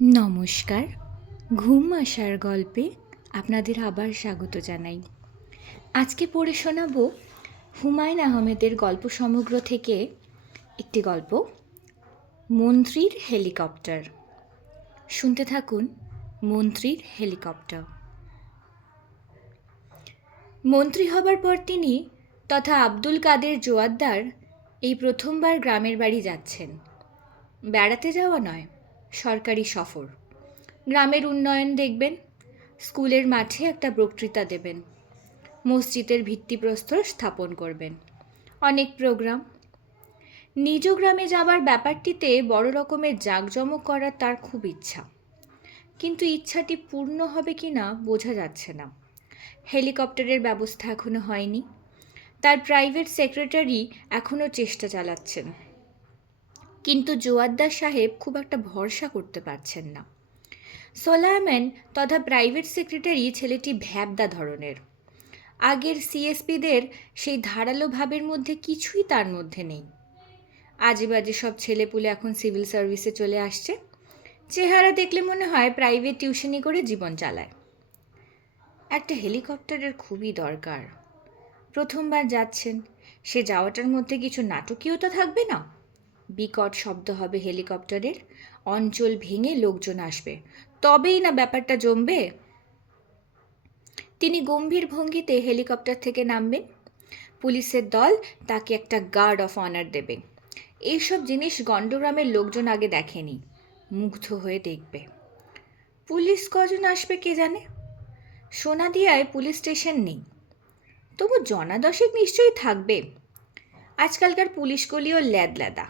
নমস্কার। ঘুম আসার গল্পে আপনাদের আবার স্বাগত জানাই। আজকে পড়ে শোনাব হুমায়ুন আহমেদের গল্প সমগ্র থেকে একটি গল্প, মন্ত্রীর হেলিকপ্টার। শুনতে থাকুন মন্ত্রীর হেলিকপ্টার। মন্ত্রী হবার পর তিনি তথা আব্দুল কাদের জোয়ারদার এই প্রথমবার গ্রামের বাড়ি যাচ্ছেন। বেড়াতে যাওয়া নয়, সরকারি সফর। গ্রামের উন্নয়ন দেখবেন, স্কুলের মাঠে একটা বক্তৃতা দেবেন, মসজিদের ভিত্তিপ্রস্তর স্থাপন করবেন, অনেক প্রোগ্রাম। নিজ গ্রামে যাবার ব্যাপারটিতে বড় রকমের জাঁকজমক করার তার খুব ইচ্ছা, কিন্তু ইচ্ছাটি পূর্ণ হবে কি না বোঝা যাচ্ছে না। হেলিকপ্টারের ব্যবস্থা এখনো হয়নি। তার প্রাইভেট সেক্রেটারি এখনও চেষ্টা চালাচ্ছেন, কিন্তু জোয়ারদার সাহেব খুব একটা ভরসা করতে পারছেন না। সোলায়মান তথা প্রাইভেট সেক্রেটারি ছেলেটি ভ্যাবদা ধরনের। আগের সিএসপিদের সেই ধারালো ভাবের মধ্যে কিছুই তার মধ্যে নেই। আজে বাজে সব ছেলেপুলে এখন সিভিল সার্ভিসে চলে আসছে। চেহারা দেখলে মনে হয় প্রাইভেট টিউশনি করে জীবন চালায়। একটা হেলিকপ্টারের খুবই দরকার। প্রথমবার যাচ্ছেন, সে যাওয়াটার মধ্যে কিছু নাটকীয়তা থাকবে না? বিকট শব্দ হবে হেলিকপ্টারের, অঞ্চল ভেঙে লোকজন আসবে, তবেই না ব্যাপারটা জমবে। তিনি গম্ভীর ভঙ্গিতে হেলিকপ্টার থেকে নামবেন। পুলিশের দল তাকে একটা গার্ড অফ অনার দেবে। এইসব জিনিস গণ্ডগ্রামের লোকজন আগে দেখেনি, মুগ্ধ হয়ে দেখবে। পুলিশ কজন আসবে কে জানে। সোনাদিয়ায় পুলিশ স্টেশন নেই, তবু জনাদশেক নিশ্চয়ই থাকবে। আজকালকার পুলিশগুলিও ল্যাদা,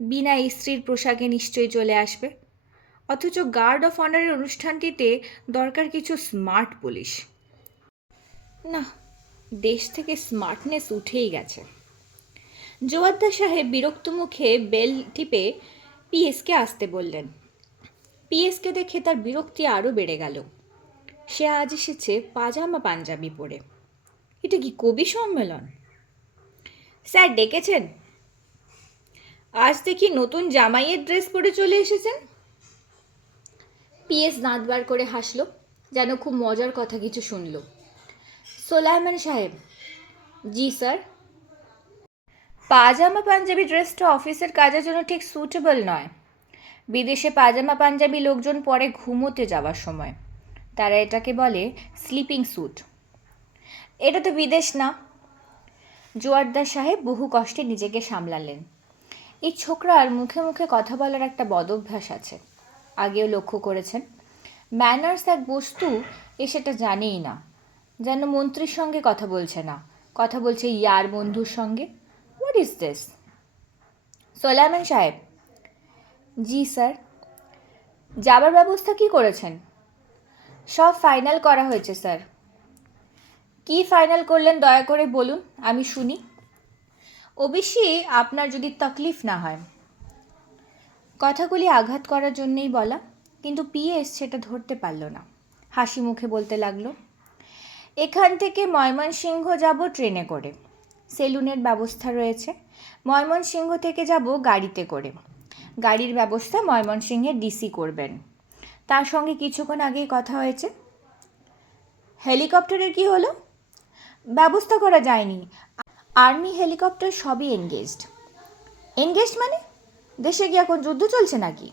বিনা স্ত্রীর পোশাকে নিশ্চয়ই চলে আসবে। অথচ গার্ড অফ অনারের অনুষ্ঠানটিতে দরকার কিছু স্মার্ট পুলিশ। না, দেশ থেকে স্মার্টনেস উঠেই গেছে। জোয়ারদার সাহেব বিরক্ত মুখে বেল টিপে পিএসকে আসতে বললেন। পিএসকে দেখে তার বিরক্তি আরও বেড়ে গেল। সে আজ এসেছে পাজামা পাঞ্জাবি পরে। এটা কি কবি সম্মেলন? স্যার ডেকেছেন? আজ দেখি নতুন জামাইয়ের ড্রেস পরে চলে এসেছেন। পিএস দাঁত বার করে হাসল, যেন খুব মজার কথা কিছু শুনল। সোলায়মান সাহেব। জি স্যার। পাজামা পাঞ্জাবি ড্রেসটা অফিসের কাজের জন্য ঠিক সুটেবল নয়। বিদেশে পাজামা পাঞ্জাবি লোকজন পরে ঘুমোতে যাওয়ার সময়। তারা এটাকে বলে স্লিপিং স্যুট। এটা তো বিদেশ না। জোয়ারদার সাহেব বহু কষ্টে নিজেকে সামলালেন। এই ছোকরার মুখে মুখে কথা বলার একটা বদভ্যাস আছে, আগেও লক্ষ্য করেছেন। ম্যানার্স এক বস্তু এ সেটা জানেই না, যেন মন্ত্রীর সঙ্গে কথা বলছে না, কথা বলছে ইয়ার বন্ধুর সঙ্গে। What is this? সোলায়মান সাহেব। জি স্যার। যাবার ব্যবস্থা কি করেছেন? সব ফাইনাল করা হয়েছে স্যার। কি ফাইনাল করলেন দয়া করে বলুন, আমি শুনি। অবশ্যই আপনার যদি তকলিফ না হয়। কথাগুলি আঘাত করার জন্যেই বলা, কিন্তু পিএস সেটা ধরতে পারল না। হাসি মুখে বলতে লাগলো, এখান থেকে ময়মনসিংহ যাব ট্রেনে করে। সেলুনের ব্যবস্থা রয়েছে। ময়মনসিংহ থেকে যাব গাড়িতে করে। গাড়ির ব্যবস্থা ময়মনসিংহের ডিসি করবেন। তার সঙ্গে কিছুক্ষণ আগেই কথা হয়েছে। হেলিকপ্টারের কি হলো? ব্যবস্থা করা যায়নি। আর্মি হেলিকপ্টার সবই এনগেজড। এনগেজড মানে? দেশে কি এখন যুদ্ধ চলছে নাকি?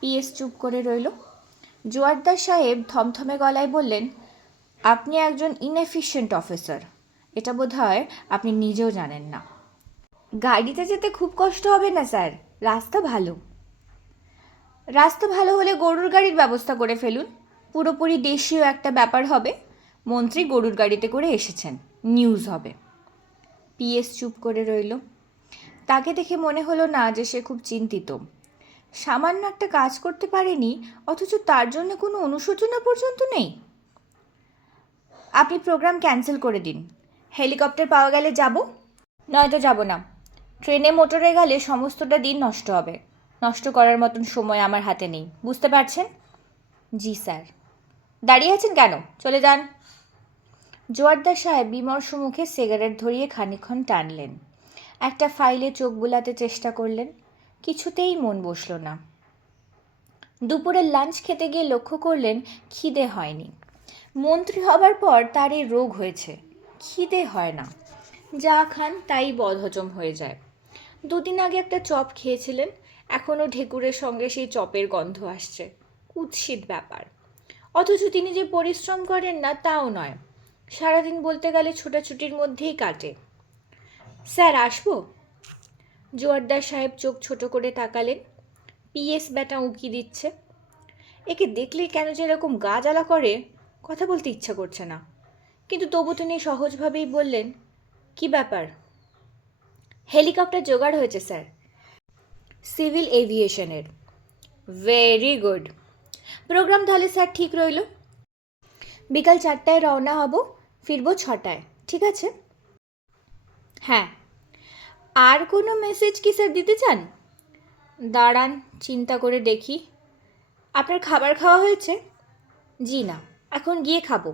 পিএস চুপ করে রইল। জোয়ারদার সাহেব থমথমে গলায় বললেন, আপনি একজন ইনএফিশিয়েন্ট অফিসার, এটা বোধ হয় আপনি নিজেও জানেন না। গাড়িতে যেতে খুব কষ্ট হবে না স্যার, রাস্তা ভালো। রাস্তা ভালো হলে গরুর গাড়ির ব্যবস্থা করে ফেলুন, পুরোপুরি দেশীয় একটা ব্যাপার হবে। মন্ত্রী গরুর গাড়িতে করে এসেছেন, নিউজ হবে। পিএস চুপ করে রইল। তাকে দেখে মনে হলো না যে সে খুব চিন্তিত। সামান্য একটা কাজ করতে পারেনি, অথচ তার জন্য কোনো অনুশোচনা পর্যন্ত নেই। আপনি প্রোগ্রাম ক্যান্সেল করে দিন। হেলিকপ্টার পাওয়া গেলে যাব, নয়তো যাব না। ট্রেনে মোটরে গেলে সমস্তটা দিন নষ্ট হবে। নষ্ট করার মতন সময় আমার হাতে নেই, বুঝতে পারছেন? জি স্যার। দাঁড়িয়ে আছেন কেন? চলে যান। জোয়ারদার সাহেব বিমর্ষ মুখে সিগারেট ধরিয়ে খানিকক্ষণ টানলেন। একটা ফাইলে চোখ বুলাতে চেষ্টা করলেন, কিছুতেই মন বসল না। দুপুরের লাঞ্চ খেতে গিয়ে লক্ষ্য করলেন খিদে হয়নি। মন্ত্রী হবার পর তার এই রোগ হয়েছে, খিদে হয় না, যা খান তাই বদহজম হয়ে যায়। দুদিন আগে একটা চপ খেয়েছিলেন, এখনও ঢেকুরের সঙ্গে সেই চপের গন্ধ আসছে। কুৎসিত ব্যাপার। অথচ তিনি যে পরিশ্রম করেন না তাও নয়, সারাদিন বলতে গেলে ছোটাছুটির মধ্যেই কাটে। স্যার আসবো? জোয়ারদার সাহেব চোখ ছোট করে তাকালেন। পিএস ব্যাটা উঁকি দিচ্ছে। একে দেখলেই কেন যে এরকম গা জ্বালা করে, কথা বলতে ইচ্ছা করছে না। কিন্তু তবু তিনি সহজভাবেই বললেন, কি ব্যাপার? হেলিকপ্টার জোগাড় হয়েছে স্যার, সিভিল এভিয়েশনের। Very good. প্রোগ্রাম তাহলে স্যার ঠিক রইল। বিকাল 4টায় রওনা হব, ফিরব 6টায়, ঠিক আছে? হ্যাঁ। আর কোনো মেসেজ কি স্যার দিতে চান? দাঁড়ান, চিন্তা করে দেখি। আপনার খাবার খাওয়া হয়েছে? জি না, এখন গিয়ে খাবো।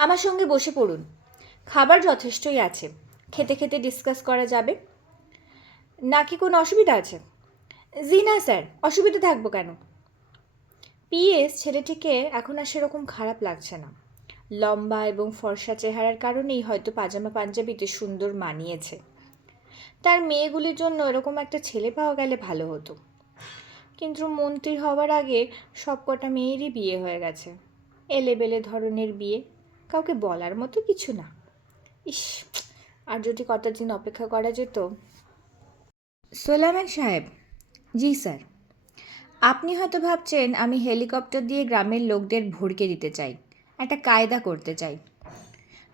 আমার সঙ্গে বসে পড়ুন, খাবার যথেষ্টই আছে, খেতে খেতে ডিসকাস করা যাবে। নাকি কোনো অসুবিধা আছে? জি না স্যার, অসুবিধা থাকবো কেন? পিএস ছেলেটিকে এখন আর সেরকম খারাপ লাগছে না। লম্বা এবং ফর্সা চেহারার কারণেই হয়তো পাজামা পাঞ্জাবিতে সুন্দর মানিয়েছে। তার মেয়েগুলির জন্য এরকম একটা ছেলে পাওয়া গেলে ভালো হতো। কিন্তু মন্ত্রী হওয়ার আগে সব কটা মেয়েরই বিয়ে হয়ে গেছে। এলেবেলে ধরনের বিয়ে, কাউকে বলার মতো কিছু না। ইস, আর যদি কটা দিন অপেক্ষা করা যেত। সোলাইমান সাহেব। জি স্যার। আপনি হয়তো ভাবছেন আমি হেলিকপ্টার দিয়ে গ্রামের লোকদের ভড়কে দিতে চাই, একটা কায়দা করতে চাই।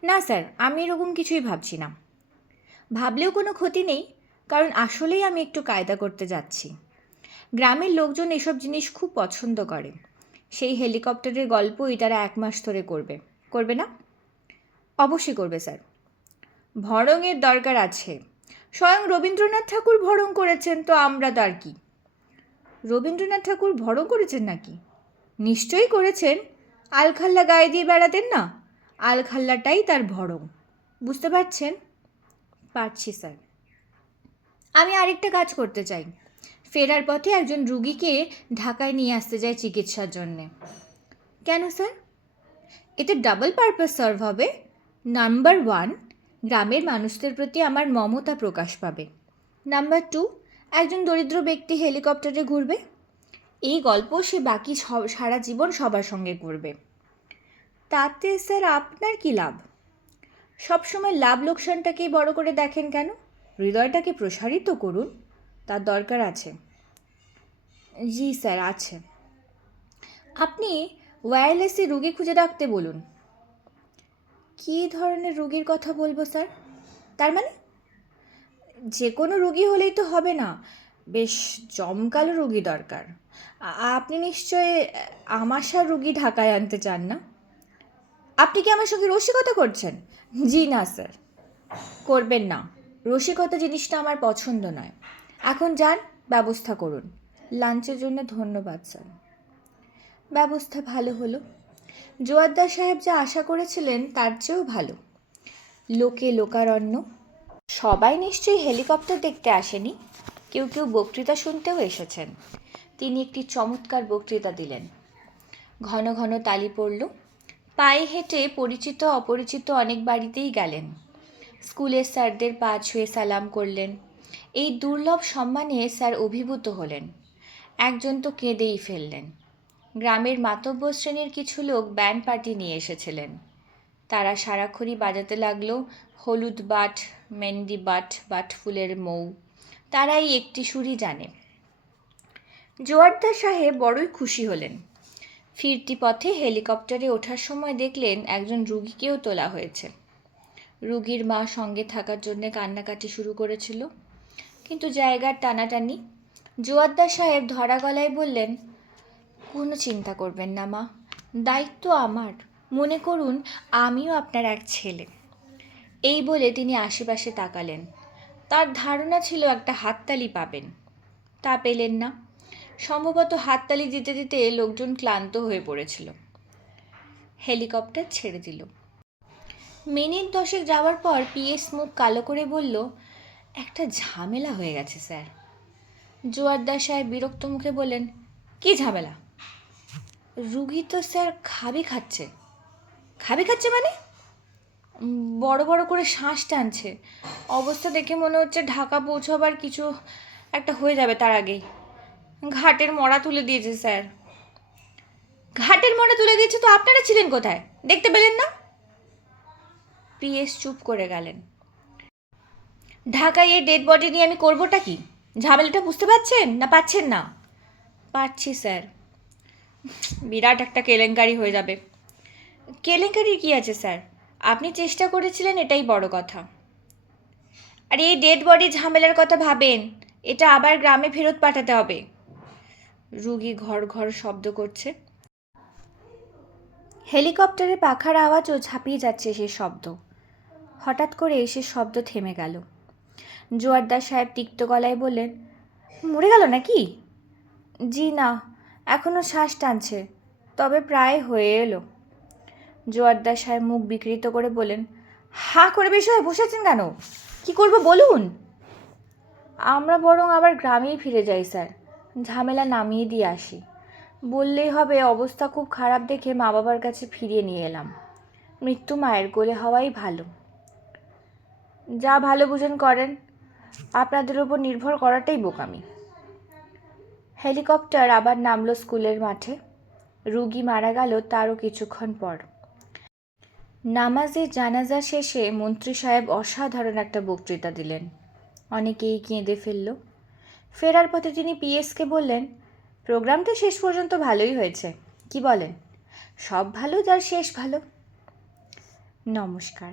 না স্যার, আমি এরকম কিছুই ভাবছি না। ভাবলেও কোনো ক্ষতি নেই, কারণ আসলেই আমি একটু কায়দা করতে যাচ্ছি। গ্রামের লোকজন এসব জিনিস খুব পছন্দ করে। সেই হেলিকপ্টারের গল্পই তারা 1 মাস ধরে করবে, করবে না? অবশ্যই করবে স্যার। ভড়ংয়ের দরকার আছে। স্বয়ং রবীন্দ্রনাথ ঠাকুর ভড়ং করেছেন, তো আমরা তার কি? রবীন্দ্রনাথ ঠাকুর ভড়ং করেছেন নাকি? নিশ্চয়ই করেছেন। আলখাল্লা গায়ে দিয়ে বেড়াতেন না, আলখাল্লাটাই তার ভড়ং। বুঝতে পারছেন? পারছি স্যার। আমি আরেকটা কাজ করতে চাই। ফেরার পথে একজন রুগীকে ঢাকায় নিয়ে আসতে চাই চিকিৎসার জন্যে। কেন স্যার? এতে ডাবল পারপাস সার্ভ হবে। নাম্বার 1, গ্রামের মানুষদের প্রতি আমার মমতা প্রকাশ পাবে। নাম্বার 2, একজন দরিদ্র ব্যক্তি হেলিকপ্টারে ঘুরবে। এই গল্প সে বাকি সারা জীবন সবার সঙ্গে করবে। তাতে স্যার আপনার কি লাভ? সবসময় লাভ লোকসানটাকেই বড় করে দেখেন কেন? হৃদয়টাকে প্রসারিত করুন, তার দরকার আছে। জি স্যার, আছে। আপনি ওয়্যারলেসে রুগী খুঁজে রাখতে বলুন। কী ধরনের রুগীর কথা বলবো স্যার? তার মানে? যে কোনো রুগী হলেই তো হবে না, বেশ জমকালো রুগী দরকার। আপনি নিশ্চয়ই আমাশা রুগী ঢাকায় আনতে চান না? আপনি কি আমার সঙ্গে রসিকতা করছেন? জি না স্যার, করবেন না। রসিকতা জিনিসটা আমার পছন্দ নয়। এখন যান, ব্যবস্থা করুন। লাঞ্চের জন্য ধন্যবাদ স্যার। ব্যবস্থা ভালো হলো। জোয়ারদার সাহেব যা আশা করেছিলেন তার চেয়েও ভালো। লোকে লোকারণ্য। সবাই নিশ্চয়ই হেলিকপ্টার দেখতে আসেনি, কেউ কেউ বক্তৃতা শুনতেও এসেছেন। তিনি একটি চমৎকার বক্তৃতা দিলেন। ঘন ঘন তালি পড়ল। পায়ে হেঁটে পরিচিত অপরিচিত অনেক বাড়িতেই গেলেন। স্কুলের স্যারদের পা ছুঁয়ে সালাম করলেন। এই দুর্লভ সম্মানে স্যার অভিভূত হলেন। একজন তো কেঁদেই ফেললেন। গ্রামের মাতব্য শ্রেণীর কিছু লোক ব্যান্ড পার্টি নিয়ে এসেছিলেন। তারা সারাক্ষণই বাজাতে লাগলো হলুদ বাট, মেহেন্দি বাট, বাটফুলের মৌ। তারাই একটি সুরই জানে। জোয়ারদার সাহেব বড়ই খুশি হলেন। ফিরতি পথে হেলিকপ্টারে ওঠার সময় দেখলেন একজন রুগীকেও তোলা হয়েছে। রুগীর মা সঙ্গে থাকার জন্য কান্নাকাটি শুরু করেছিল, কিন্তু জায়গার টানাটানি। জোয়ারদার সাহেব ধরা গলায় বললেন, কোনো চিন্তা করবেন না মা, দায়িত্ব আমার। মনে করুন আমিও আপনার এক ছেলে। এই বলে তিনি আশেপাশে তাকালেন। তার ধারণা ছিল একটা হাততালি পাবেন, তা পেলেন না। সম্ভবত হাততালি দিতে দিতে লোকজন ক্লান্ত হয়ে পড়েছিল। হেলিকপ্টার ছেড়ে দিল। মিনিট 10 যাওয়ার পর পিএস মুখ কালো করে বলল, একটা ঝামেলা হয়ে গেছে স্যার। জোয়ারদার সাহেব বিরক্ত মুখে বললেন, কি ঝামেলা? রুগী তো স্যার খাবি খাচ্ছে। খাবি খাচ্ছে মানে? বড় বড় করে শ্বাস টানছে। অবস্থা দেখে মনে হচ্ছে ঢাকা পৌঁছাবার কিছু একটা হয়ে যাবে তার আগেই। ঘাটের মড়া তুলে দিয়েছে স্যার। ঘাটের মড়া তুলে দিয়েছে তো আপনারা ছিলেন কোথায়? দেখতে পেলেন না? পিএস চুপ করে গেলেন। ঢাকায় এই ডেড বডি নিয়ে আমি করবোটা কি? ঝামেলাটা বুঝতে পারছেন না পাচ্ছেন না? পারছি স্যার। বিরাট একটা কেলেঙ্কারি হয়ে যাবে। কেলেঙ্কারির কি আছে স্যার? আপনি চেষ্টা করেছিলেন, এটাই বড় কথা। আর এই ডেড বডি ঝামেলার কথা ভাবেন, এটা আবার গ্রামে ফেরত পাঠাতে হবে। রুগী ঘর ঘর শব্দ করছে। হেলিকপ্টারের পাখার আওয়াজও ঝাঁপিয়ে যাচ্ছে সে শব্দ। হঠাৎ করে সে শব্দ থেমে গেল। জোয়ারদার সাহেব তিক্ত গলায় বললেন, মরে গেল নাকি? জি না, এখনও শ্বাস টানছে, তবে প্রায় হয়ে এলো। জোয়ারদার সাহেব মুখ বিকৃত করে বললেন, হাঁ করে বেশ হয়ে বসেছেন কেন? কি করব বলুন? আমরা বরং আবার গ্রামেই ফিরে যাই স্যার, ঝামেলা নামিয়ে দিয়ে আসি। বললেই হবে অবস্থা খুব খারাপ দেখে মা বাবার কাছে ফিরিয়ে নিয়ে এলাম। মৃত্যু মায়ের কোলে হওয়াই ভালো। যা ভালো বুঝেন করেন, আপনাদের ওপর নির্ভর করাটাই বোকামি। হেলিকপ্টার আবার নামলো স্কুলের মাঠে। রুগী মারা গেল তারও কিছুক্ষণ পর। নামাজে জানাজা শেষে মন্ত্রী সাহেব অসাধারণ একটা বক্তৃতা দিলেন। অনেকেই কেঁদে ফেলল। ফেরার পথে তিনি পিএসকে বললেন, প্রোগ্রামটা শেষ পর্যন্ত ভালোই হয়েছে, কি বলেন? সব ভালো যার শেষ ভালো। নমস্কার।